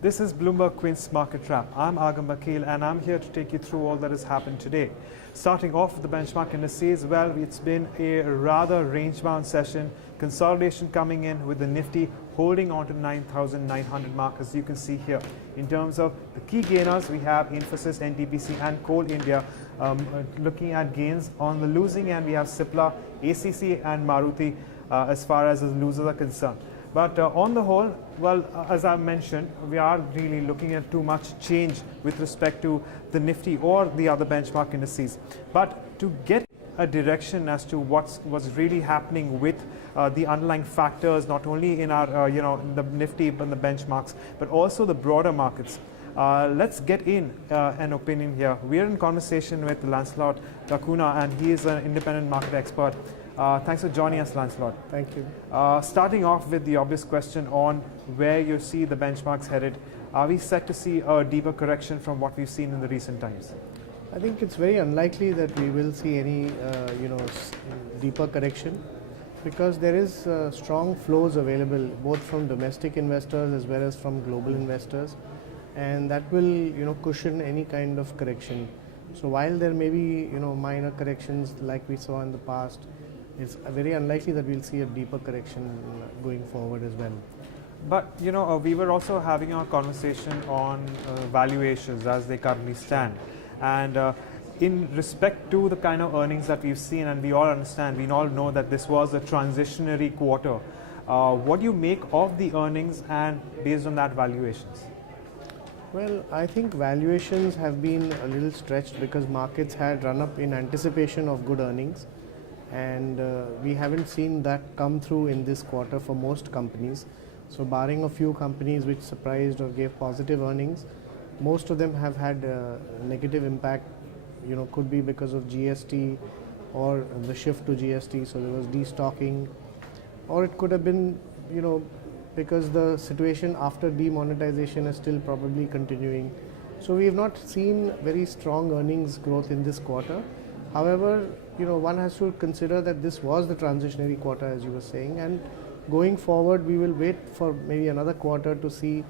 This is Bloomberg Quint's Market Wrap. I'm Agam Bakil and I'm here to take you through all that has happened today. Starting off with the benchmark indices, well, it's been a rather range-bound session. Consolidation coming in with the Nifty holding on to 9,900 mark, as you can see here. In terms of the key gainers, we have Infosys, NTPC and Coal India looking at gains. On the losing end, we have Cipla, ACC and Maruti as far as the losers are concerned. But on the whole, well, as I mentioned, we are really looking at too much change with respect to the Nifty or the other benchmark indices. But to get a direction as to what's really happening with the underlying factors, not only in our, the Nifty and the benchmarks, but also the broader markets. Let's get in an opinion here. We are in conversation with Lancelot Lacuna, and he is an independent market expert. Thanks for joining us, Lancelot. Thank you. Starting off with the obvious question on where you see the benchmarks headed, are we set to see a deeper correction from what we've seen in the recent times? I think it's very unlikely that we will see any, deeper correction, because there is strong flows available both from domestic investors as well as from global investors, and that will, cushion any kind of correction. So while there may be, minor corrections like we saw in the past, it's very unlikely that we'll see a deeper correction going forward as well. But, we were also having a conversation on valuations as they currently stand. And in respect to the kind of earnings that we've seen, and we all understand, we all know that this was a transitionary quarter. What do you make of the earnings and based on that valuations? Well, I think valuations have been a little stretched because markets had run up in anticipation of good earnings, and we haven't seen that come through in this quarter for most companies. So barring a few companies which surprised or gave positive earnings, most of them have had a negative impact. Could be because of GST or the shift to GST, so there was destocking, or it could have been, because the situation after demonetization is still probably continuing. So we have not seen very strong earnings growth in this quarter. However, one has to consider that this was the transitionary quarter, as you were saying, and going forward we will wait for maybe another quarter to see,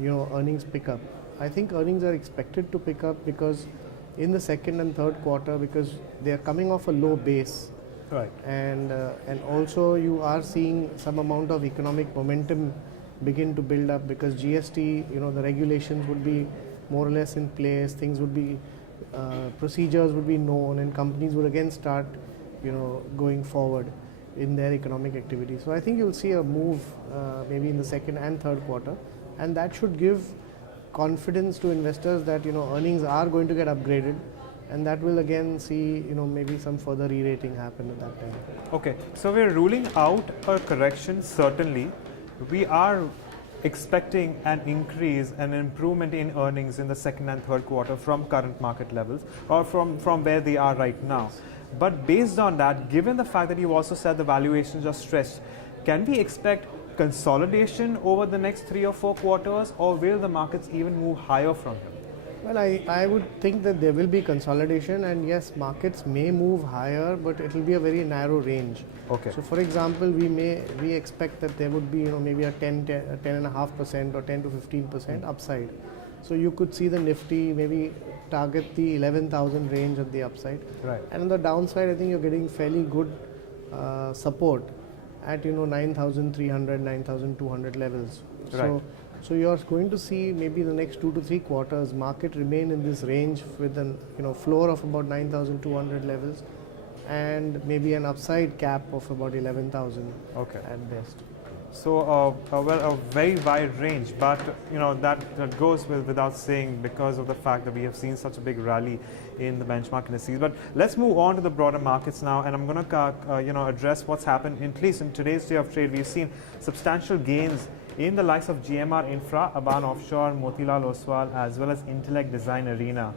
earnings pick up. I think earnings are expected to pick up because in the second and third quarter, because they are coming off a low base. Right. And also you are seeing some amount of economic momentum begin to build up, because GST, the regulations would be more or less in place, things would be, procedures would be known, and companies would again start, going forward in their economic activity. So I think you'll see a move maybe in the second and third quarter, and that should give confidence to investors that, earnings are going to get upgraded, and that will again see, maybe some further re-rating happen at that time. Okay, so we're ruling out a correction, certainly. We are expecting an increase, an improvement in earnings in the second and third quarter from current market levels, or from where they are right now. But based on that, given the fact that you also said the valuations are stretched, can we expect consolidation over the next 3 or 4 quarters, or will the markets even move higher from here? Well, I would think that there will be consolidation, and yes, markets may move higher, but it will be a very narrow range. Okay. So for example, we expect that there would be, maybe a 10.5% or 10 to 15% upside. So you could see the Nifty maybe target the 11,000 range on the upside. Right. And on the downside, I think you're getting fairly good support at 9,300, 9,200 levels. Right. So you're going to see maybe the next 2 to 3 quarters market remain in this range with an floor of about 9,200 levels, and maybe an upside cap of about 11,000 at best. So a very wide range, but that goes without saying because of the fact that we have seen such a big rally in the benchmark indices. But let's move on to the broader markets now, and I'm going to address what's happened. At least in today's day of trade, we've seen substantial gains in the likes of GMR Infra, Aban Offshore, Motilal Oswal, as well as Intellect Design Arena,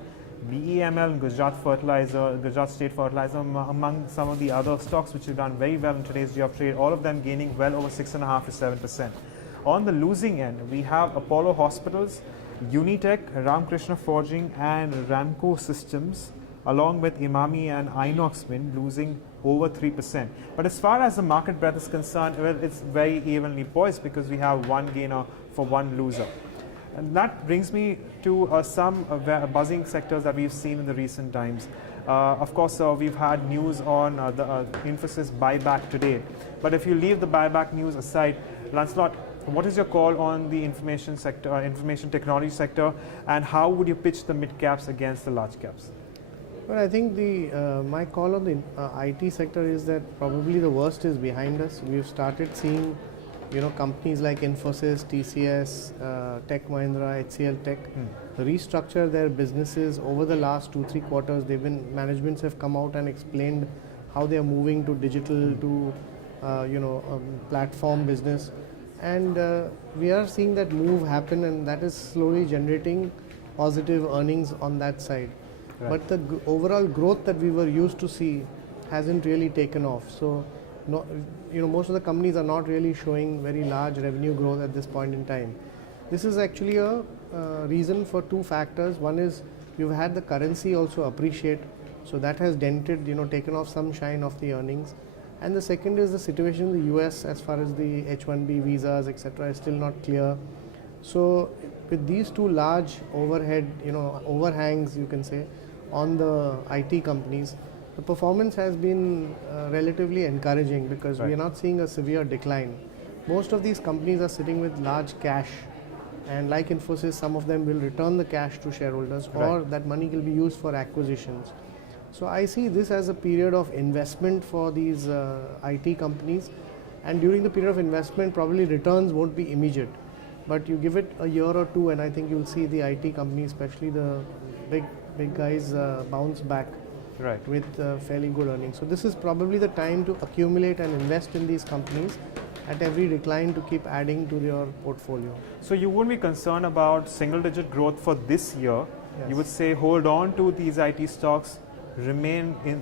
BEML and Gujarat State Fertilizer, among some of the other stocks which have done very well in today's day of trade, all of them gaining well over 6.5 to 7%. On the losing end, we have Apollo Hospitals, Unitech, Ramkrishna Forging and Ramco Systems along with Imami and Inox Wind losing over 3%. But as far as the market breadth is concerned, well, it's very evenly poised because we have one gainer for one loser. And that brings me to some buzzing sectors that we've seen in the recent times. Of course, we've had news on the Infosys buyback today. But if you leave the buyback news aside, Lancelot, what is your call on the information sector, information technology sector, and how would you pitch the mid caps against the large caps? Well, I think my call on the IT sector is that probably the worst is behind us. We've started seeing, companies like Infosys, TCS, Tech Mahindra, HCL Tech restructure their businesses over the last 2-3 quarters. Managements have come out and explained how they are moving to digital, to platform business, and we are seeing that move happen, and that is slowly generating positive earnings on that side. Right. But the overall growth that we were used to see hasn't really taken off. So, most of the companies are not really showing very large revenue growth at this point in time. This is actually a reason for two factors. One is you've had the currency also appreciate, so that has dented, taken off some shine of the earnings. And the second is the situation in the US as far as the H-1B visas, etc., is still not clear. So, with these two large overhangs, you can say, on the IT companies, the performance has been relatively encouraging because we are not seeing a severe decline. Most of these companies are sitting with large cash, and like Infosys, some of them will return the cash to shareholders, or that money will be used for acquisitions. So I see this as a period of investment for these IT companies, and during the period of investment, probably returns won't be immediate. But you give it a year or two, and I think you'll see the IT companies, especially the big guys, bounce back with fairly good earnings. So this is probably the time to accumulate and invest in these companies at every decline to keep adding to your portfolio. So you wouldn't be concerned about single-digit growth for this year. Yes. You would say hold on to these IT stocks,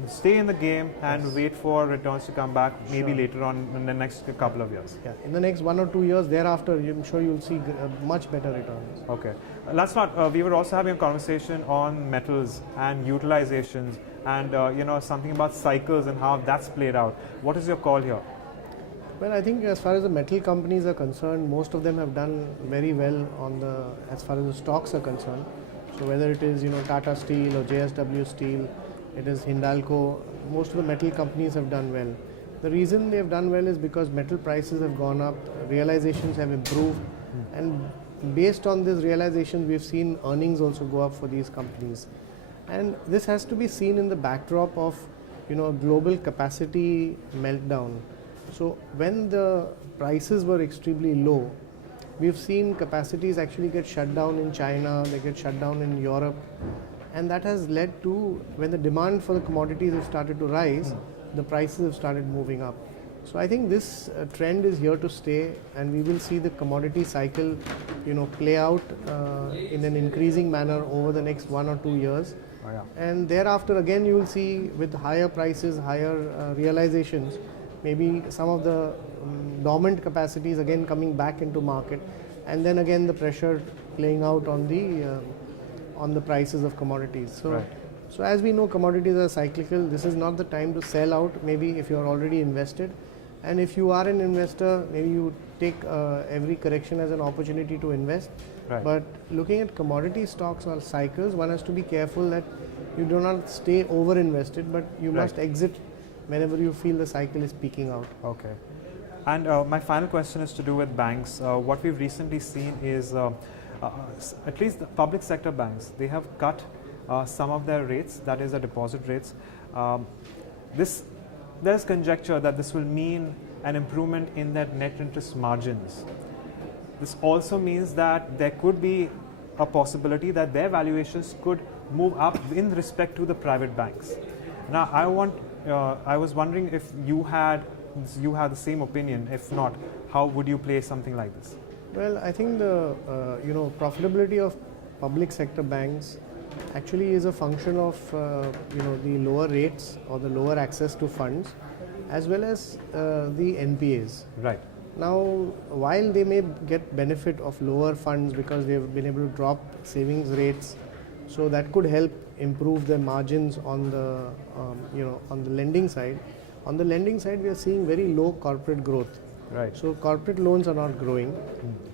stay in the game, and wait for returns to come back maybe later on in the next couple of years. Yeah, in the next 1 or 2 years thereafter, I'm sure you'll see much better returns. Okay. Let's not. We were also having a conversation on metals and utilizations, and something about cycles and how that's played out. What is your call here? Well, I think as far as the metal companies are concerned, most of them have done very well as far as the stocks are concerned. So whether it is Tata Steel or JSW Steel, it is Hindalco, most of the metal companies have done well. The reason they have done well is because metal prices have gone up, realizations have improved, and based on these realizations, we've seen earnings also go up for these companies. And this has to be seen in the backdrop of a global capacity meltdown. So when the prices were extremely low, we've seen capacities actually get shut down in China, they get shut down in Europe, and that has led to, when the demand for the commodities have started to rise, the prices have started moving up. So I think this trend is here to stay, and we will see the commodity cycle play out in an increasing manner over the next 1 or 2 years. Oh, yeah. And thereafter again you will see, with higher prices, higher realizations, maybe some of the dormant capacities again coming back into market, and then again the pressure playing out on the prices of commodities. So as we know, commodities are cyclical. This is not the time to sell out, maybe if you are already invested, and if you are an investor, maybe you take every correction as an opportunity to invest. But looking at commodity stocks or cycles, one has to be careful that you do not stay over invested, but you must exit whenever you feel the cycle is peaking out. Okay. And my final question is to do with banks. What we've recently seen is at least the public sector banks, they have cut some of their rates, that is the deposit rates. There's conjecture that this will mean an improvement in their net interest margins. This also means that there could be a possibility that their valuations could move up in respect to the private banks. Now, I was wondering if you had the same opinion. If not, how would you play something like this? Well, I think the profitability of public sector banks actually is a function of the lower rates or the lower access to funds, as well as the NPAs. Right. Now, while they may get benefit of lower funds because they have been able to drop savings rates So that could help improve their margins on the on the lending side. On the lending side, we are seeing very low corporate growth. Right. So corporate loans are not growing.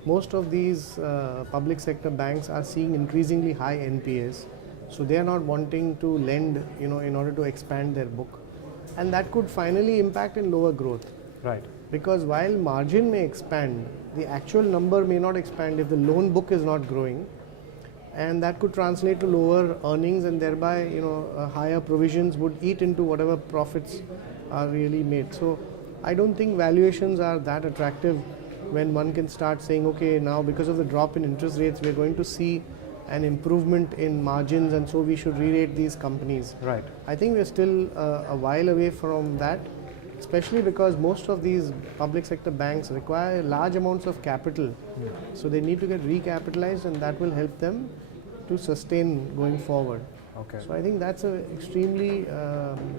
Most of these public sector banks are seeing increasingly high NPAs. So they are not wanting to lend, in order to expand their book, and that could finally impact in lower growth. Right. Because while margin may expand, the actual number may not expand if the loan book is not growing, and that could translate to lower earnings, and thereby higher provisions would eat into whatever profits are really made. So I don't think valuations are that attractive when one can start saying, okay, now because of the drop in interest rates, we're going to see an improvement in margins, and so we should re-rate these companies. Right. I think we're still a while away from that, especially because most of these public sector banks require large amounts of capital. So they need to get recapitalized, and that will help them to sustain going forward. Okay. So I think that's an extremely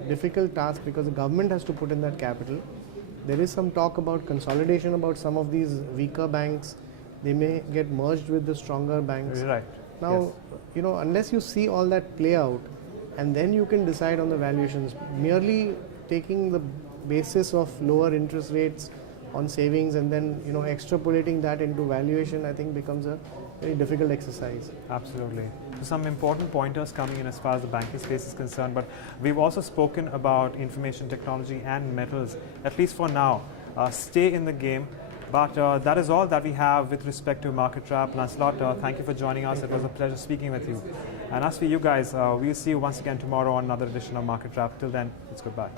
difficult task, because the government has to put in that capital. There is some talk about consolidation about some of these weaker banks. They may get merged with the stronger banks. Right. Now, yes. Unless you see all that play out, and then you can decide on the valuations, merely taking the basis of lower interest rates on savings and then extrapolating that into valuation, I think becomes a very difficult exercise. Absolutely. So some important pointers coming in as far as the banking space is concerned, but we've also spoken about information technology and metals, at least for now. Stay in the game. But that is all that we have with respect to Market Wrap. Lancelot, thank you for joining us. It was a pleasure speaking with you. And as for you guys, we'll see you once again tomorrow on another edition of Market Wrap. Till then, it's goodbye.